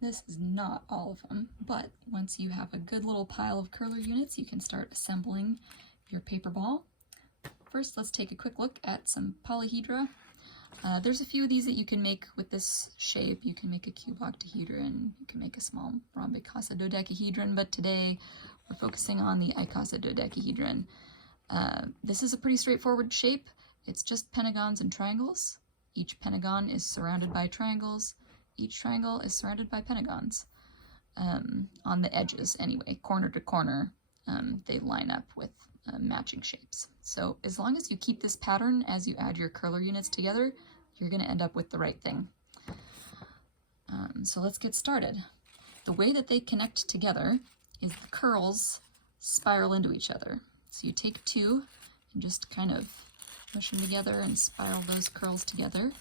This is not all of them, but once you have a good little pile of curler units, you can start assembling your paper ball. First, let's take a quick look at some polyhedra. There's a few of these that you can make with this shape. You can make a cube octahedron, you can make a small rhombic icosidodecahedron, but today we're focusing on the icosidodecahedron. This is a pretty straightforward shape. It's just pentagons and triangles. Each pentagon is surrounded by triangles. Each triangle is surrounded by pentagons. On the edges anyway, corner to corner, they line up with matching shapes. So as long as you keep this pattern as you add your curler units together, you're going to end up with the right thing. So let's get started. The way that they connect together is the curls spiral into each other. So you take two and just kind of push them together and spiral those curls together.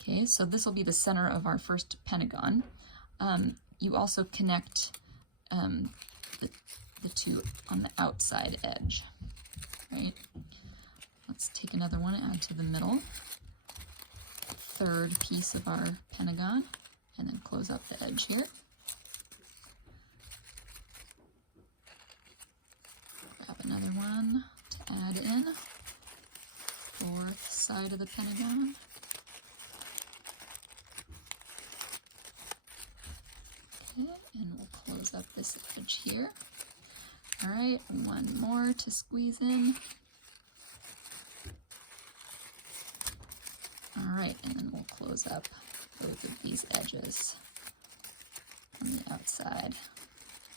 Okay, so this will be the center of our first pentagon. You also connect the two on the outside edge, right? Let's take another one and add to the middle. Third piece of our pentagon, and then close up the edge here. Grab another one to add in. Fourth side of the pentagon. Okay, and we'll close up this edge here. All right, one more to squeeze in. All right, and then we'll close up both of these edges on the outside.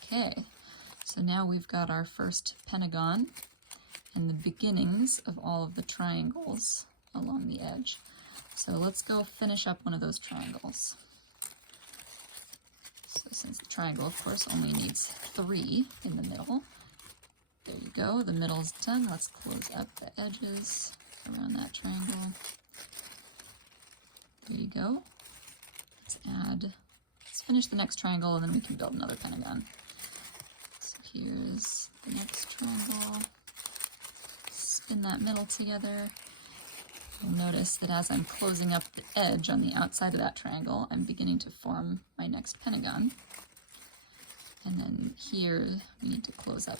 Okay, so now we've got our first pentagon and the beginnings of all of the triangles along the edge. So let's go finish up one of those triangles. So since the triangle, of course, only needs 3 in the middle, there you go, the middle's done. Let's close up the edges around that triangle. There you go. Let's finish the next triangle and then we can build another pentagon. So here's the next triangle. Spin that middle together. You'll notice that as I'm closing up the edge on the outside of that triangle, I'm beginning to form my next pentagon. And then here, we need to close up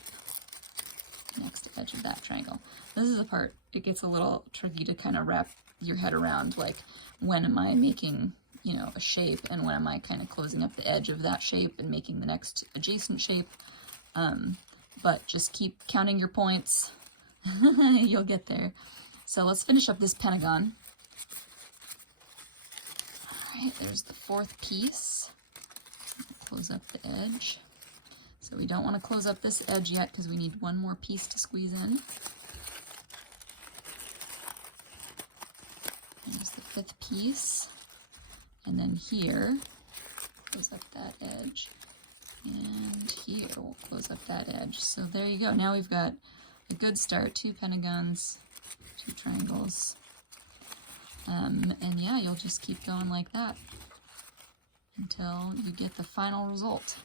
the next edge of that triangle. This is the part, it gets a little tricky to kind of wrap your head around, like, when am I making, you know, a shape, and when am I kind of closing up the edge of that shape and making the next adjacent shape. But just keep counting your points. You'll get there. So let's finish up this pentagon. All right, there's the fourth piece. Close up the edge. So we don't want to close up this edge yet because we need one more piece to squeeze in. There's the fifth piece. And then here, close up that edge. And here, we'll close up that edge. So there you go. Now we've got a good start, 2 pentagons, 2 triangles, and yeah, you'll just keep going like that until you get the final result.